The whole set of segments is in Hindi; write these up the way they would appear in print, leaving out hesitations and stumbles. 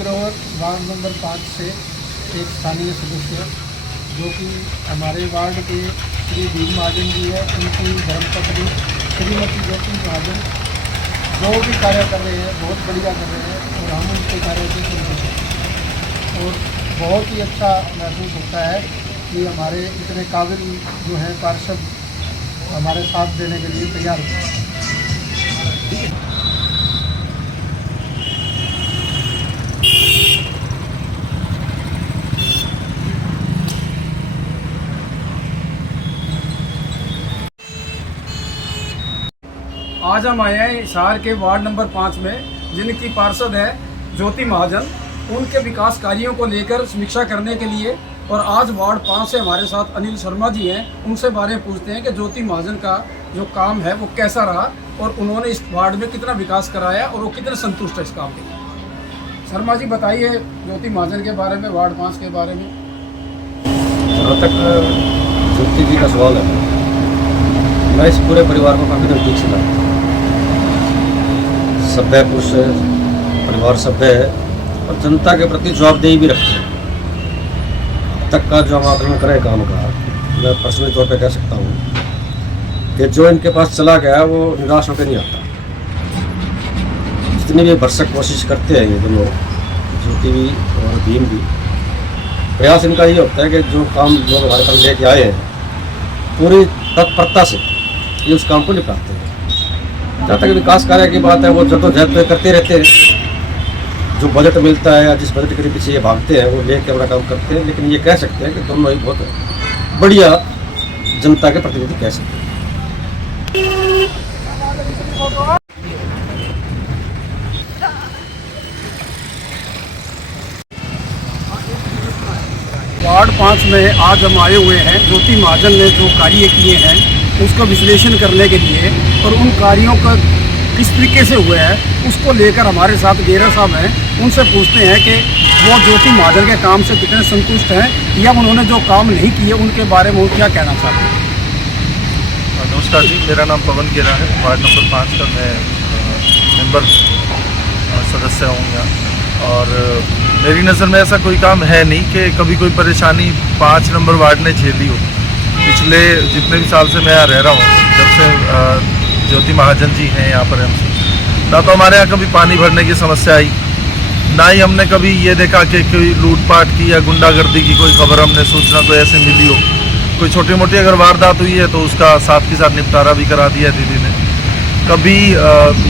ग्रोवर वार्ड नंबर 5 से एक स्थानीय सदस्य जो कि हमारे वार्ड के श्री भीम महाजन जी है, उनकी धर्मपत्नी श्रीमती ज्योति महाजन जो भी कार्य कर रहे हैं बहुत बढ़िया कर रहे हैं और हम उनके कार्य से संतुष्ट हैं। और बहुत ही अच्छा महसूस होता है कि हमारे इतने काबिल जो हैं पार्षद हमारे साथ देने के लिए तैयार होते हैं। आज हम आए हैं हिसार के वार्ड नंबर 5 में, जिनकी पार्षद है ज्योति महाजन। उनके विकास कार्यों को लेकर समीक्षा करने के लिए, और आज वार्ड 5 से हमारे साथ अनिल शर्मा जी हैं, उनसे बारे में पूछते हैं कि ज्योति महाजन का जो काम है वो कैसा रहा और उन्होंने इस वार्ड में कितना विकास कराया और वो कितने संतुष्ट है इस काम के लिए। शर्मा जी बताइए ज्योति महाजन के बारे में, वार्ड 5 के बारे में। जहाँ तक ज्योति जी का सवाल है, मैं इस पूरे परिवार को काफ़ी नज़दीक से जानता हूँ। सभ्य पुरुष परिवार सभ्य है और जनता के प्रति जवाबदेही भी रखते हैं। अब तक का जो हम आकलन करें काम का, मैं पर्सनली तौर पे कह सकता हूँ कि जो इनके पास चला गया वो निराश होकर नहीं आता। जितनी भी भरसक कोशिश करते हैं ये दोनों, ज्योति भी और भीम भी, प्रयास इनका ये होता है कि जो काम लोग हमारे पास लेके आए हैं पूरी तत्परता से ये उस काम को निपटाते हैं। जहाँ तक विकास कार्य की बात है, वो जद्दोजहद करते रहते हैं। जो बजट मिलता है या जिस बजट के पीछे ये भागते हैं वो लेके अपना काम करते हैं। लेकिन ये कह सकते हैं कि दोनों ही बहुत बढ़िया जनता के प्रतिनिधि कह सकते हैं। वार्ड 5 में आज हम आए हुए हैं ज्योति महाजन ने जो कार्य किए हैं उसका विश्लेषण करने के लिए, और उन कार्यों का किस तरीके से हुआ है उसको लेकर हमारे साथ गेरा साहब हैं। उनसे पूछते हैं कि वो ज्योति महाजन के काम से कितने संतुष्ट हैं या उन्होंने जो काम नहीं किए उनके बारे में वो क्या कहना चाहते हैं। नमस्कार जी, मेरा नाम पवन गेरा है। वार्ड नंबर 5 का मैं मेंबर सदस्य हूँ यहाँ। और मेरी नज़र में ऐसा कोई काम है नहीं कि कभी कोई परेशानी 5 नंबर वार्ड ने झेली हो। पिछले जितने भी साल से मैं यहाँ रह रहा हूँ, जब से ज्योति महाजन जी हैं यहाँ पर हमसे, ना तो हमारे यहाँ कभी पानी भरने की समस्या आई, ना ही हमने कभी ये देखा कि कोई लूटपाट की या गुंडागर्दी की कोई खबर हमने सूचना कोई ऐसे मिली हो। कोई छोटी मोटी अगर वारदात हुई है तो उसका साथ के साथ निपटारा भी करा दिया दीदी ने। कभी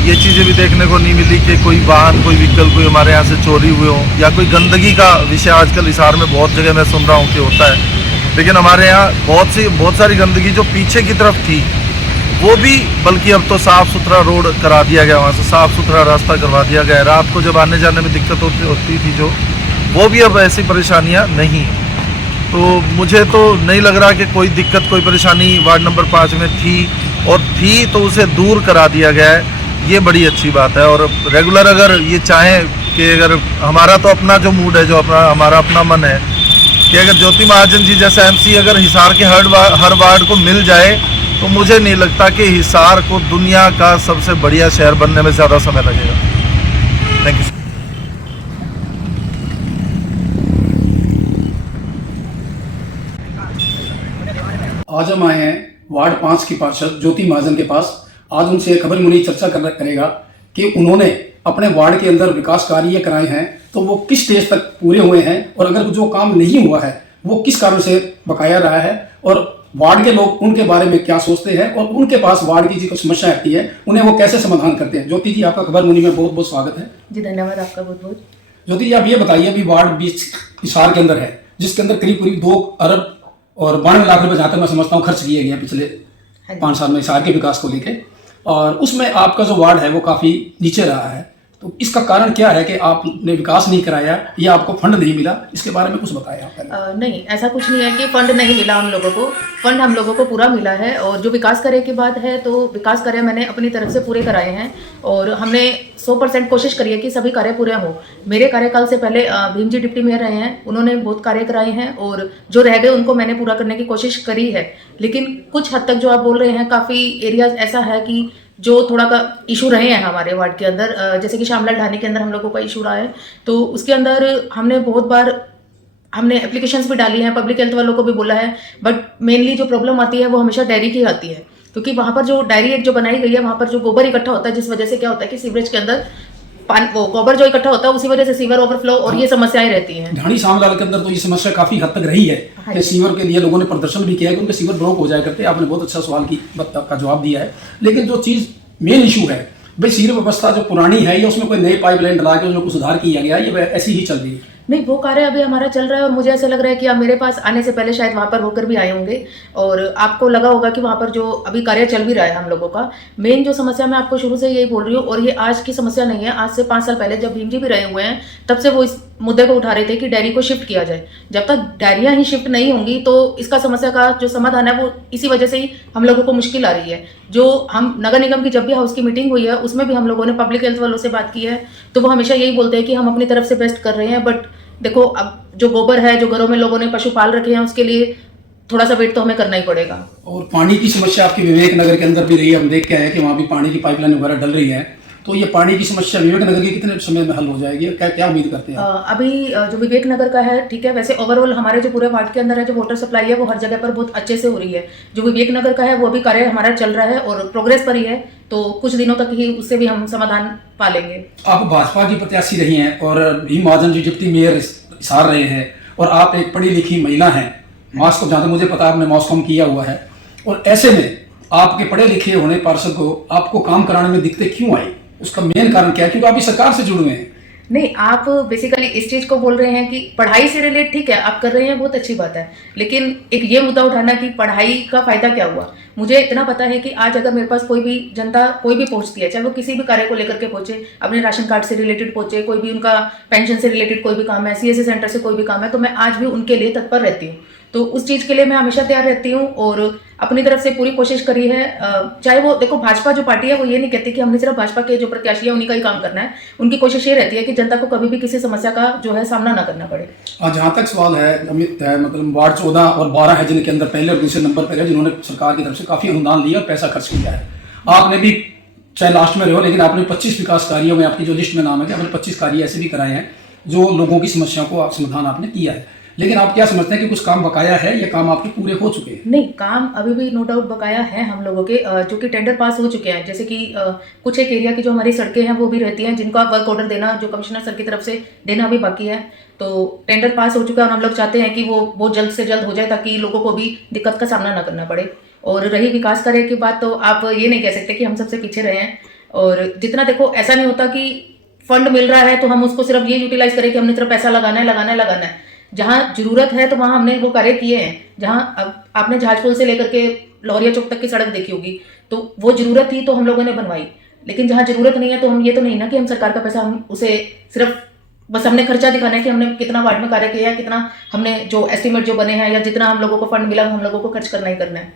ये चीज़ें भी देखने को नहीं मिली कि कोई वाहन, कोई व्हीकल कोई हमारे यहाँ से चोरी हुए हो, या कोई गंदगी का विषय आजकल हिसार में बहुत जगह मैं सुन रहा हूँ कि होता है। लेकिन हमारे यहाँ बहुत सारी गंदगी जो पीछे की तरफ थी वो भी, बल्कि अब तो साफ़ सुथरा रोड करा दिया गया, वहाँ से साफ़ सुथरा रास्ता करवा दिया गया है। रात को जब आने जाने में दिक्कत होती थी जो, वो भी अब ऐसी परेशानियाँ नहीं। तो मुझे तो नहीं लग रहा कि कोई दिक्कत, कोई परेशानी वार्ड नंबर 5 में थी, और थी तो उसे दूर करा दिया गया है। ये बड़ी अच्छी बात है। और रेगुलर अगर ये चाहें कि अगर हमारा तो अपना जो मूड है, जो हमारा अपना मन है कि अगर ज्योति महाजन जी जैसा एमसी अगर हिसार के हर वार्ड को मिल जाए तो मुझे नहीं लगता कि हिसार को दुनिया का सबसे बढ़िया शहर बनने में ज़्यादा समय लगेगा। Thank you. आज हम आए हैं वार्ड 5 की पार्षद ज्योति महाजन के पास। आज उनसे खबर मुनी चर्चा करेगा कि उन्होंने अपने वार्ड के अंदर विकास कार्य कराए हैं तो वो किस स्टेज तक पूरे हुए हैं, और अगर जो काम नहीं हुआ है वो किस कारण से बकाया रहा है, और वार्ड के लोग उनके बारे में क्या सोचते हैं, और उनके पास वार्ड की जो समस्या आती है उन्हें वो कैसे समाधान करते हैं। ज्योति जी, आपका खबर मुनी में बहुत बहुत स्वागत है। जी धन्यवाद आपका बहुत बहुत। ज्योति जी, आप ये बताइए, अभी वार्ड 20 हिसार के अंदर है, जिसके अंदर करीब 2 अरब और 92 लाख रुपए जहाँ तक मैं समझता हूँ खर्च किए गए हैं पिछले 5 साल में हिसार के विकास को लेके, और उसमें आपका जो वार्ड है वो काफ़ी नीचे रहा है। तो इसका कारण क्या है कि आपने विकास नहीं कराया या आपको फंड नहीं मिला? इसके बारे में कुछ बताएं आप। नहीं, ऐसा कुछ नहीं है कि फंड नहीं मिला हम लोगों को। फंड हम लोगों को पूरा मिला है, और जो विकास कार्य की बात है तो विकास कार्य मैंने अपनी तरफ से पूरे कराए हैं, और हमने 100% कोशिश करी है कि सभी कार्य पूरे हों। मेरे कार्यकाल से पहले भीम जी डिप्टी मेयर रहे हैं, उन्होंने बहुत कार्य कराए हैं, और जो रह गए उनको मैंने पूरा करने की कोशिश करी है। लेकिन कुछ हद तक जो आप बोल रहे हैं, काफ़ी एरिया ऐसा है कि जो थोड़ा का इशू रहे हैं हमारे वार्ड के अंदर, जैसे कि श्यामलाल ढानी के अंदर हम लोगों का इशू रहा है, तो उसके अंदर हमने बहुत बार हमने एप्लीकेशंस भी डाली हैं, पब्लिक हेल्थ वालों को भी बोला है, बट मेनली जो प्रॉब्लम आती है वो हमेशा डायरी की आती है, क्योंकि वहाँ पर जो डायरी एक जो बनाई गई है वहाँ पर जो गोबर इकट्ठा होता है, जिस वजह से क्या होता है कि सीवरेज के अंदर वो गोबर जो इकट्ठा होता है उसी वजह से सीवर ओवरफ्लो और ये समस्याएं रहती हैं। ढाणी श्यामलाल के अंदर तो ये समस्या काफी हद तक रही है कि सीवर के लिए लोगों ने प्रदर्शन भी किया है कि उनके सीवर ब्लॉक हो जाया करते हैं। आपने बहुत अच्छा सवाल का जवाब दिया है, लेकिन जो चीज मेन इशू है भाई, सीवर व्यवस्था जो पुरानी है या उसमें कोई नई पाइपलाइन डला के उसमें कुछ सुधार किया गया है, ये ऐसी ही चल रही है? नहीं, वो कार्य अभी हमारा चल रहा है और मुझे ऐसा लग रहा है कि आप मेरे पास आने से पहले शायद वहाँ पर होकर भी आए होंगे और आपको लगा होगा कि वहाँ पर जो अभी कार्य चल भी रहा है हम लोगों का। मेन जो समस्या मैं आपको शुरू से यही बोल रही हूँ और ये आज की समस्या नहीं है, आज से 5 साल पहले जब भीम जी भी रहे हुए हैं तब से वो इस मुद्दे को उठा रहे थे कि डायरी को शिफ्ट किया जाए। जब तक डायरियाँ ही शिफ्ट नहीं होंगी तो इसका समस्या का जो समाधान है वो इसी वजह से ही हम लोगों को मुश्किल आ रही है। जो हम नगर निगम की जब भी हाउस की मीटिंग हुई है उसमें भी हम लोगों ने पब्लिक हेल्थ वालों से बात की है, तो वो हमेशा यही बोलते हैं कि हम अपनी तरफ से बेस्ट कर रहे हैं, बट देखो अब जो गोबर है, जो घरों में लोगों ने पशु पाल रखे हैं, उसके लिए थोड़ा सा वेट तो हमें करना ही पड़ेगा। और पानी की समस्या आपकी विवेक नगर के अंदर भी रही है, हम देख के आए कि वहाँ भी पानी की पाइपलाइन वगैरह डल रही है, तो ये पानी की समस्या विवेक नगर की कितने समय में हल हो जाएगी, क्या उम्मीद करते हैं? अभी जो विवेक नगर का है ठीक है, वैसे ओवरऑल हमारे जो पूरे वार्ड के अंदर है जो वाटर सप्लाई है वो हर जगह पर बहुत अच्छे से हो रही है। जो विवेक नगर का है वो अभी कार्य हमारा चल रहा है और प्रोग्रेस पर ही है, तो कुछ दिनों तक ही उससे भी हम समाधान पा लेंगे। आप भाजपा की प्रत्याशी रही हैं और भीम महाजन जी डिप्टी मेयर हिसार रहे हैं और आप एक पढ़ी लिखी महिला हैं, मास्क जहाँ तक मुझे पता आपने मॉस्कॉम किया हुआ है, और ऐसे में आपके पढ़े लिखे होने पार्षद को आपको काम कराने में दिक्कतें क्यों आई? उसका मेन कारण क्या है? क्योंकि आप इस सरकार से जुड़े हुए हैं। नहीं, आप बेसिकली इस चीज को बोल रहे हैं कि पढ़ाई से रिलेट ठीक है आप कर रहे हैं, बहुत अच्छी बात है, लेकिन एक ये मुद्दा उठाना कि पढ़ाई का फायदा क्या हुआ। मुझे इतना पता है कि आज अगर मेरे पास कोई भी जनता कोई भी पहुंचती है, चाहे वो किसी भी कार्य को लेकर के पहुंचे, अपने राशन कार्ड से रिलेटेड पहुंचे, कोई भी उनका पेंशन से रिलेटेड कोई भी काम है, CSC सेंटर से कोई भी काम है, तो मैं आज भी उनके लिए तत्पर रहती हूँ। तो उस चीज के लिए मैं हमेशा तैयार रहती हूँ और अपनी तरफ से पूरी कोशिश करी है। चाहे वो देखो भाजपा जो पार्टी है वो ये नहीं कहती कि हमने सिर्फ भाजपा के जो प्रत्याशी है उन्हीं का ही काम करना है, उनकी कोशिश ये रहती है कि जनता को कभी भी किसी समस्या का जो है सामना ना करना पड़े। जहाँ तक सवाल है अमित है, मतलब वार्ड 14 और 12 है जिनके अंदर पहले और दूसरे नंबर पर है, जिन्होंने सरकार की तरफ से काफी अनुदान लिया और पैसा खर्च किया है। आपने भी चाहे लास्ट में रहो, लेकिन आपने 25 विकास कार्यों में आपकी जो लिस्ट में नाम है कि आपने 25 कार्य ऐसे भी कराए हैं जो लोगों की समस्याओं को समाधान आपने किया है, लेकिन आप क्या समझते हैं कि कुछ काम बकाया है या काम आपके पूरे हो चुके हैं? नहीं, काम अभी भी नो डाउट बकाया है हम लोगों के, जो कि टेंडर पास हो चुके हैं। जैसे कि कुछ एक एरिया की जो हमारी सड़कें हैं वो भी रहती हैं जिनको आप वर्क ऑर्डर देना जो कमिश्नर सर की तरफ से देना भी बाकी है, तो टेंडर पास हो चुका है और हम लोग चाहते हैं कि वो बहुत जल्द से जल्द हो जाए ताकि लोगों को भी दिक्कत का सामना ना करना पड़े। और रही विकास कार्य की बात, तो आप ये नहीं कह सकते कि हम सबसे पीछे रहे हैं, और जितना देखो ऐसा नहीं होता कि फंड मिल रहा है तो हम उसको सिर्फ ये यूटिलाइज करें कि हमने सिर्फ पैसा लगाना है। जहाँ जरूरत है तो वहाँ हमने वो कार्य किए हैं। जहाँ आपने जहाजपुल से लेकर के लौरिया चौक तक की सड़क देखी होगी, तो वो जरूरत थी तो हम लोगों ने बनवाई, लेकिन जहाँ जरूरत नहीं है तो हम ये तो नहीं ना कि हम सरकार का पैसा हम उसे सिर्फ बस हमने खर्चा दिखाना है कि हमने कितना वार्ड में कार्य किया है, कितना हमने जो एस्टिमेट जो बने हैं या जितना हम लोगों को फंड मिला वो हम लोगों को खर्च करना ही करना है।